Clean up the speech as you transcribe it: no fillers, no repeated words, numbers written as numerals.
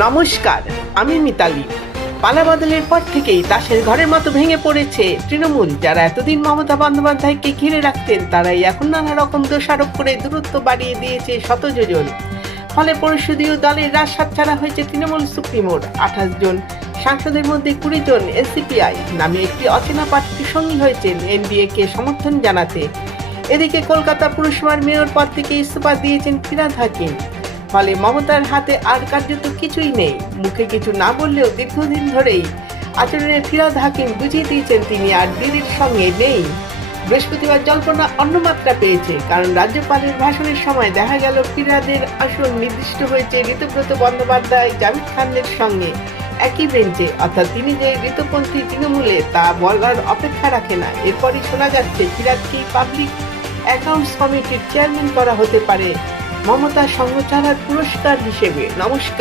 নমস্কার, আমি মিতালি। পালা বদলের পর থেকেই তাসের ঘরের মতো ভেঙে পড়েছে তৃণমূল। যারা এতদিন মমতা বন্দ্যোপাধ্যায়কে ঘিরে রাখতেন, তারাই এখন নানা রকম দোষারোপ করে দূরত্ব বাড়িয়ে দিয়েছে শত যোজন। ফলে পরিষদীয় দলের রাজ ছাড়া হয়েছে তৃণমূল সুপ্রিমোর 28 জন সাংসদের মধ্যে 20 জন এসডিপিআই নামে একটি অচেনা পার্টির সঙ্গী হয়েছেন এনডিএ কে সমর্থন জানাতে। এদিকে কলকাতা পুরসভার মেয়র পদ থেকে ইস্তফা দিয়েছেন ফিরহাদ হাকিম। ফলে মমতার হাতে আর কার্যত কিছুই নেই। মুখে কিছু না বললেও দীর্ঘদিন ধরেই আচরণে ফিরহাদ হাকিম বুঝিয়ে দিয়েছেন তিনি আর দিদির সঙ্গে নেই। বৃহস্পতিবার জল্পনা অন্য মাত্রা পেয়েছে, কারণ রাজ্যপালের ভাষণের সময় দেখা গেল ফিরহাদের আসন নির্দিষ্ট হয়েছে ঋতুব্রত বন্দ্যোপাধ্যায় জাভেদ খানের সঙ্গে একই বেঞ্চে। অর্থাৎ তিনি যে ঋতুপন্থী তৃণমূলে তা বলার অপেক্ষা রাখে না। এরপরই শোনা যাচ্ছে ফিরহাদকেই পাবলিক অ্যাকাউন্টস কমিটির চেয়ারম্যান করা হতে পারে মমতা সঙ্গ চালার পুরস্কার হিসেবে। নমস্কার।